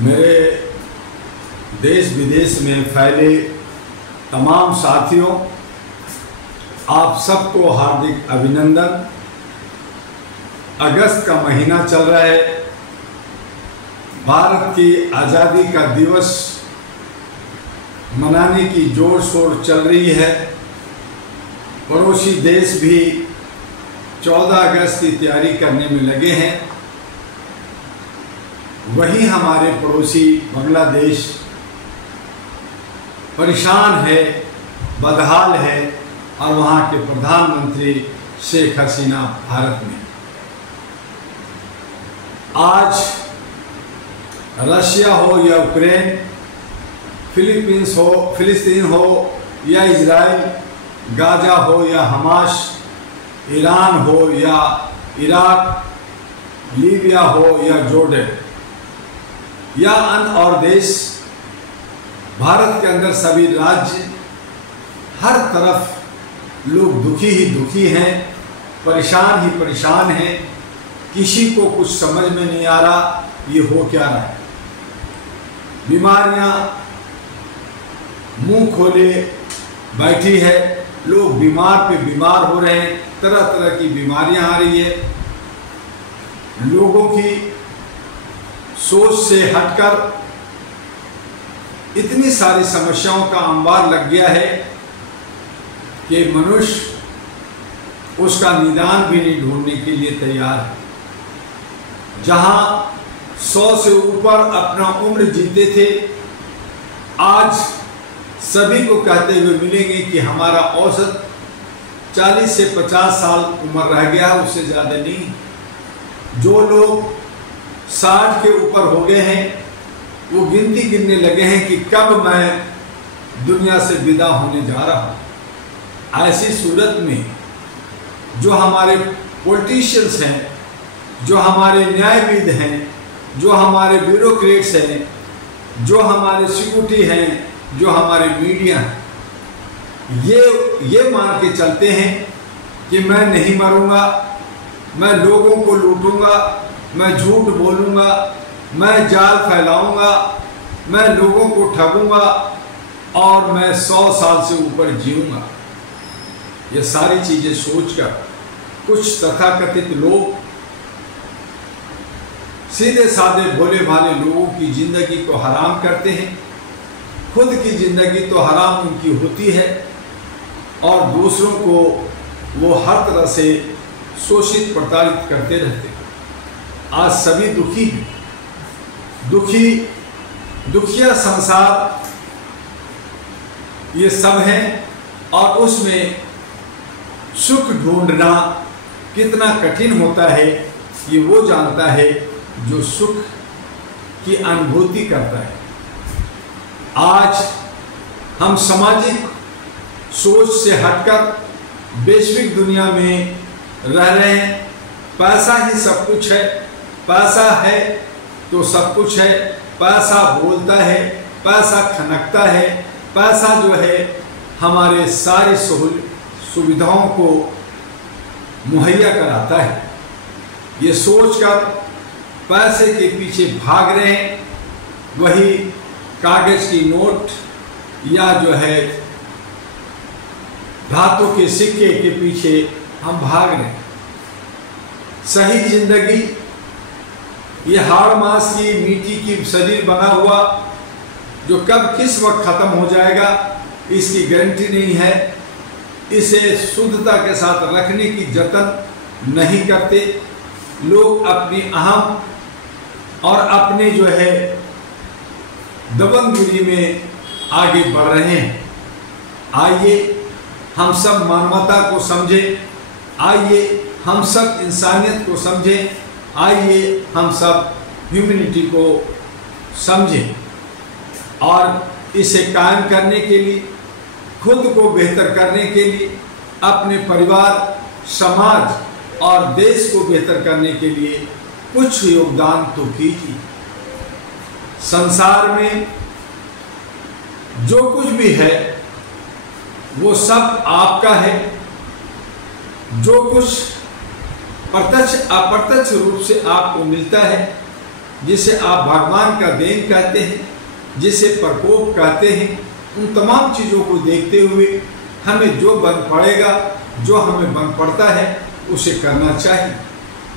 मेरे देश विदेश में फैले तमाम साथियों, आप सबको हार्दिक अभिनंदन। अगस्त का महीना चल रहा है, भारत की आज़ादी का दिवस मनाने की जोर शोर चल रही है। पड़ोसी देश भी 14 अगस्त की तैयारी करने में लगे हैं। वहीं हमारे पड़ोसी बांग्लादेश परेशान है, बदहाल है और वहाँ के प्रधानमंत्री शेख हसीना भारत में। आज रशिया हो या यूक्रेन, फिलिस्तीन हो या इजराइल, गाजा हो या हमास, ईरान हो या इराक, लीबिया हो या जॉर्डन या अन्य और देश, भारत के अंदर सभी राज्य, हर तरफ लोग दुखी ही दुखी हैं, परेशान ही परेशान हैं। किसी को कुछ समझ में नहीं आ रहा ये हो क्या रहा है। बीमारियां मुंह खोले बैठी है, लोग बीमार पे बीमार हो रहे हैं, तरह तरह की बीमारियां आ रही है। लोगों की सोच से हटकर इतनी सारी समस्याओं का अंबार लग गया है कि मनुष्य उसका निदान भी नहीं ढूंढने के लिए तैयार है। जहां 100 से ऊपर अपना उम्र जीते थे, आज सभी को कहते हुए मिलेंगे कि हमारा औसत 40 से 50 साल उम्र रह गया, उससे ज़्यादा नहीं। जो लोग 60 के ऊपर हो गए हैं वो गिनती गिनने लगे हैं कि कब मैं दुनिया से विदा होने जा रहा हूँ। ऐसी सूरत में जो हमारे पॉलिटिशियंस हैं, जो हमारे न्यायविद हैं, जो हमारे ब्यूरोक्रेट्स हैं, जो हमारे सिक्योरिटी हैं, जो हमारे मीडिया हैं, ये मान के चलते हैं कि मैं नहीं मरूंगा, मैं लोगों को लूटूंगा, मैं झूठ बोलूंगा, मैं जाल फैलाऊंगा, मैं लोगों को ठगूंगा और मैं 100 साल से ऊपर जीऊंगा। ये सारी चीजें सोचकर कुछ तथाकथित लोग सीधे साधे भोले भाले लोगों की जिंदगी को हराम करते हैं। खुद की जिंदगी तो हराम उनकी होती है और दूसरों को वो हर तरह से शोषित प्रताड़ित करते रहते हैं। आज सभी दुखी हैं, दुखिया संसार ये सब है और उसमें सुख ढूंढना कितना कठिन होता है ये वो जानता है जो सुख की अनुभूति करता है। आज हम सामाजिक सोच से हटकर वैश्विक दुनिया में रह रहे हैं। पैसा ही सब कुछ है, पैसा है तो सब कुछ है, पैसा बोलता है, पैसा खनकता है, पैसा जो है हमारे सारी सुविधाओं को मुहैया कराता है। ये सोचकर पैसे के पीछे भाग रहे हैं, वही कागज की नोट या जो है धातु के सिक्के के पीछे हम भाग रहे हैं। सही जिंदगी ये हाड़ मांस की मिट्टी की शरीर बना हुआ जो कब किस वक्त खत्म हो जाएगा इसकी गारंटी नहीं है। इसे शुद्धता के साथ रखने की जतन नहीं करते लोग, अपनी अहम और अपने जो है दबंगगिरी में आगे बढ़ रहे हैं। आइए हम सब मानवता को समझें, आइए हम सब इंसानियत को समझें, आइए हम सब ह्यूमैनिटी को समझें और इसे कायम करने के लिए, खुद को बेहतर करने के लिए, अपने परिवार, समाज और देश को बेहतर करने के लिए कुछ योगदान तो कीजिए। संसार में जो कुछ भी है वो सब आपका है। जो कुछ प्रत्यक्ष अप्रत्यक्ष रूप से आपको मिलता है जिसे आप भगवान का देन कहते हैं, जिसे प्रकोप कहते हैं, उन तमाम चीज़ों को देखते हुए हमें जो बन पड़ेगा, जो हमें बन पड़ता है, उसे करना चाहिए,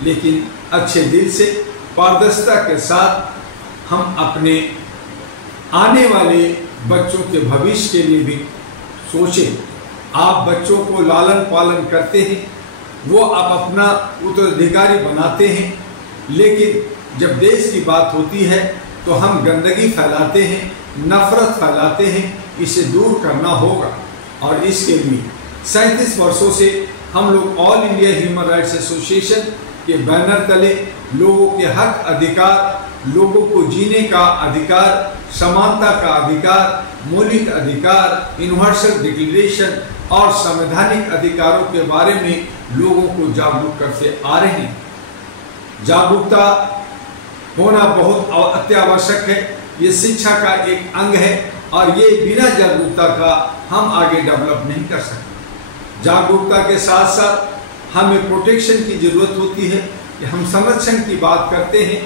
लेकिन अच्छे दिल से, पारदर्शिता के साथ हम अपने आने वाले बच्चों के भविष्य के लिए भी सोचें। आप बच्चों को लालन पालन करते हैं, वो आप अपना उत्तराधिकारी बनाते हैं, लेकिन जब देश की बात होती है तो हम गंदगी फैलाते हैं, नफरत फैलाते हैं। इसे दूर करना होगा और इसके लिए 37 वर्षों से हम लोग all India human rights association के बैनर तले लोगों के हक अधिकार, लोगों को जीने का अधिकार, समानता का अधिकार, मौलिक अधिकार, यूनिवर्सल डिक्लेरेशन और संवैधानिक अधिकारों के बारे में लोगों को जागरूक करते आ रहे हैं। जागरूकता होना बहुत अत्यावश्यक है, ये शिक्षा का एक अंग है और ये बिना जागरूकता का हम आगे डेवलप नहीं कर सकते। जागरूकता के साथ साथ हमें प्रोटेक्शन की जरूरत होती है कि हम संरक्षण की बात करते हैं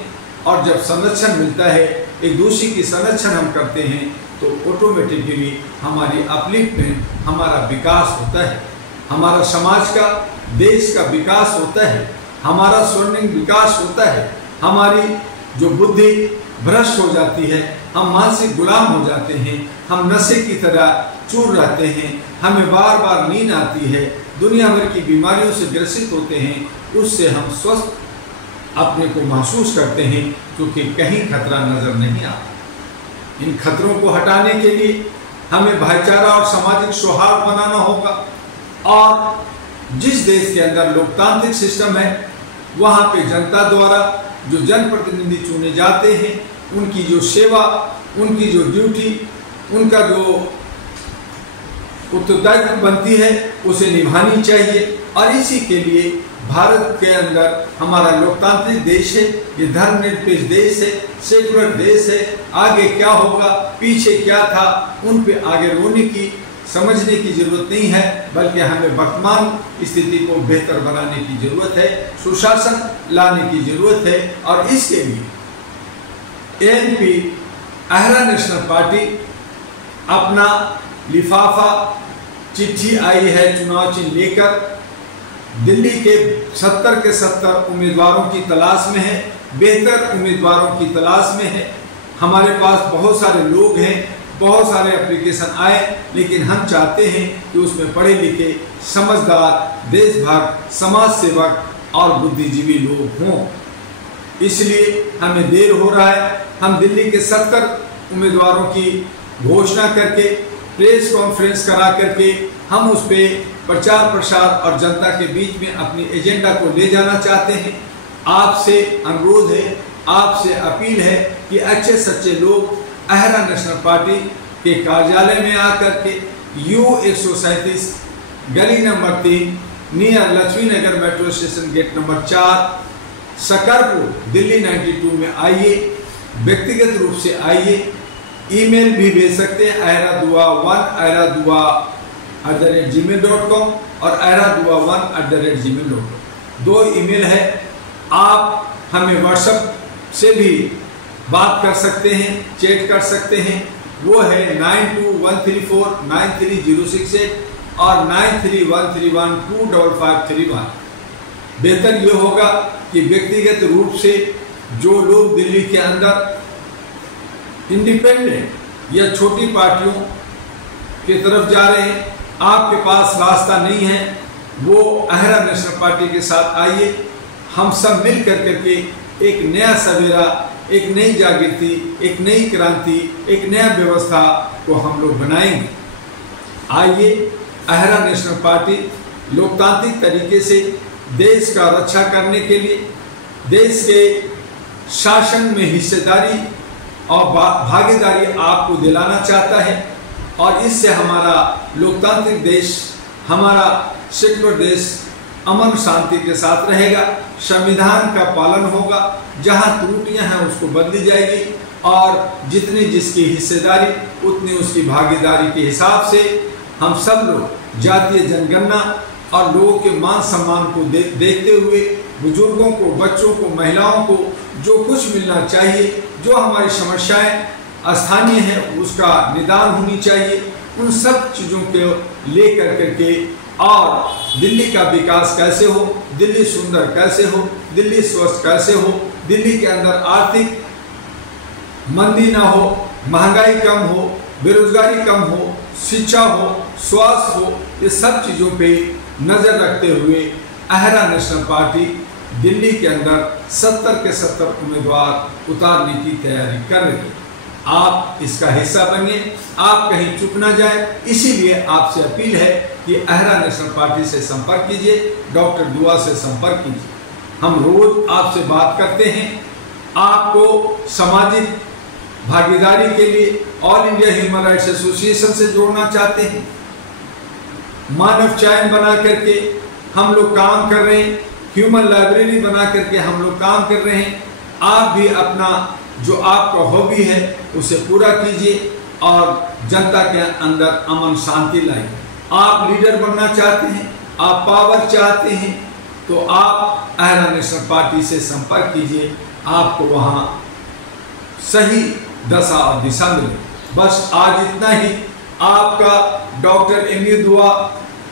और जब संरक्षण मिलता है, एक दूसरे की संरक्षण हम करते हैं तो ऑटोमेटिकली हमारी अपलिफ्टमेंट, हमारा विकास होता है, हमारा समाज का, देश का विकास होता है, हमारा स्वर्णिम विकास होता है। हमारी जो बुद्धि भ्रष्ट हो जाती है, हम मानसिक गुलाम हो जाते हैं, हम नशे की तरह चूर रहते हैं, हमें बार बार नींद आती है, दुनिया भर की बीमारियों से ग्रसित होते हैं, उससे हम स्वस्थ अपने को महसूस करते हैं क्योंकि कहीं खतरा नजर नहीं आता। इन खतरों को हटाने के लिए हमें भाईचारा और सामाजिक सौहार्द बनाना होगा और जिस देश के अंदर लोकतांत्रिक सिस्टम है वहाँ पे जनता द्वारा जो जनप्रतिनिधि चुने जाते हैं, उनकी जो सेवा, उनकी जो ड्यूटी, उनका जो उत्तरदायित्व बनती है उसे निभानी चाहिए। और इसी के लिए भारत के अंदर हमारा लोकतांत्रिक देश है, ये धर्मनिरपेक्ष देश है, सेकुलर देश है। आगे क्या होगा, पीछे क्या था, उन पे आगे रोने की, समझने की जरूरत नहीं है, बल्कि हमें वर्तमान स्थिति को बेहतर बनाने की जरूरत है, सुशासन लाने की जरूरत है। और इसके लिए एएनपी अहरा नेशनल पार्टी अपना लिफाफा, चिट्ठी आई है चुनाव चिन्ह लेकर दिल्ली के 70 के 70 उम्मीदवारों की तलाश में है, बेहतर उम्मीदवारों की तलाश में है। हमारे पास बहुत सारे लोग हैं, बहुत सारे एप्लीकेशन आए, लेकिन हम चाहते हैं कि उसमें पढ़े लिखे, समझदार, देशभक्त, समाज सेवक और बुद्धिजीवी लोग हों। इसलिए हमें देर हो रहा है। हम दिल्ली के 70 उम्मीदवारों की घोषणा करके, प्रेस कॉन्फ्रेंस करा करके हम उस पर प्रचार प्रसार और जनता के बीच में अपनी एजेंडा को ले जाना चाहते हैं। आपसे अनुरोध है, आपसे अपील है कि अच्छे सच्चे लोग अहरा नेशनल पार्टी के कार्यालय में आकर के U137 गली number 3 near Laxmi Nagar metro station gate number 4 Shakarpur Delhi 92 में आइए। व्यक्तिगत रूप से आइए, ईमेल भी भेज सकते हैं ahradua1@gmail.com और ahradua1@gmail.com 2 ईमेल है। आप हमें व्हाट्सएप से भी बात कर सकते हैं, चैट कर सकते हैं। वो है 9213493068 और 9313125531। बेहतर ये होगा कि व्यक्तिगत रूप से जो लोग दिल्ली के अंदर इंडिपेंडेंट या छोटी पार्टियों की तरफ जा रहे हैं, आपके पास रास्ता नहीं है, वो अहरा नेशनल पार्टी के साथ आइए। हम सब मिल करके एक नया सवेरा, एक नई जागृति, एक नई क्रांति, एक नया व्यवस्था को हम लोग बनाएंगे। आइए, अहरा नेशनल पार्टी लोकतांत्रिक तरीके से देश का रक्षा करने के लिए, देश के शासन में हिस्सेदारी और भागीदारी आपको दिलाना चाहता है और इससे हमारा लोकतांत्रिक देश, हमारा सेकुलर देश अमन शांति के साथ रहेगा। संविधान का पालन होगा, जहां त्रुटियां हैं उसको बदली जाएगी और जितनी जिसकी हिस्सेदारी उतनी उसकी भागीदारी के हिसाब से हम सब लोग जातीय जनगणना और लोगों के मान सम्मान को देखते हुए बुजुर्गों को, बच्चों को, महिलाओं को जो कुछ मिलना चाहिए, जो हमारी समस्याएं स्थानीय हैं उसका निदान होनी चाहिए, उन सब चीज़ों को लेकर करके और दिल्ली का विकास कैसे हो, दिल्ली सुंदर कैसे हो, दिल्ली स्वस्थ कैसे हो, दिल्ली के अंदर आर्थिक मंदी ना हो, महंगाई कम हो, बेरोजगारी कम हो, शिक्षा हो, स्वास्थ्य हो, ये सब चीज़ों पे नज़र रखते हुए अहरा नेशनल पार्टी दिल्ली के अंदर 70 के 70 उम्मीदवार उतारने की तैयारी कर रही है। आप इसका हिस्सा बनिए, आप कहीं चुप ना जाए। इसीलिए आपसे अपील है कि अहरा नेशनल पार्टी से संपर्क कीजिए, डॉक्टर दुआ से संपर्क कीजिए। हम रोज आपसे बात करते हैं, आपको सामाजिक भागीदारी के लिए all India human rights association से जोड़ना चाहते हैं। मानव चयन बना करके हम लोग काम कर रहे हैं, ह्यूमन लाइब्रेरी बना करके हम लोग काम कर रहे हैं। आप भी अपना जो आपका हॉबी है उसे पूरा कीजिए और जनता के अंदर अमन शांति लाइए। आप लीडर बनना चाहते हैं, आप पावर चाहते हैं, तो आप अहरा नेशनल पार्टी से संपर्क कीजिए, आपको वहाँ सही दशा और दिशा मिले। बस आज इतना ही। आपका डॉक्टर एमयू दुआ,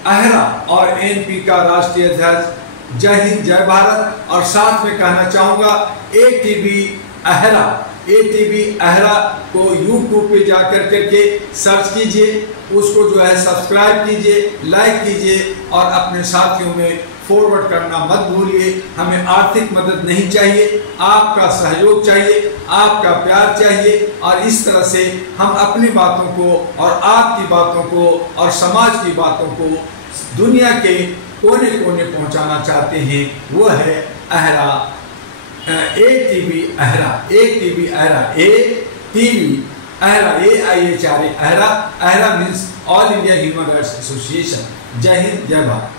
अहरा और एनपी का राष्ट्रीय अध्यक्ष। जय हिंद, जय भारत। और साथ में कहना चाहूँगा एटीवी अहरा को यूट्यूब पे जाकर करके सर्च कीजिए, उसको जो है सब्सक्राइब कीजिए, लाइक कीजिए और अपने साथियों में फॉरवर्ड करना मत भूलिए। हमें आर्थिक मदद नहीं चाहिए, आपका सहयोग चाहिए, आपका प्यार चाहिए। और इस तरह से हम अपनी बातों को और आपकी बातों को और समाज की बातों को दुनिया के कोने कोने पहुंचाना चाहते हैं। वो है AIHRA, ATV AIHRA, ATV AIHRA, ATV AIHRA, AIHRA AIHRA. AIHRA means all India human rights association. जय हिंद, जय भारत।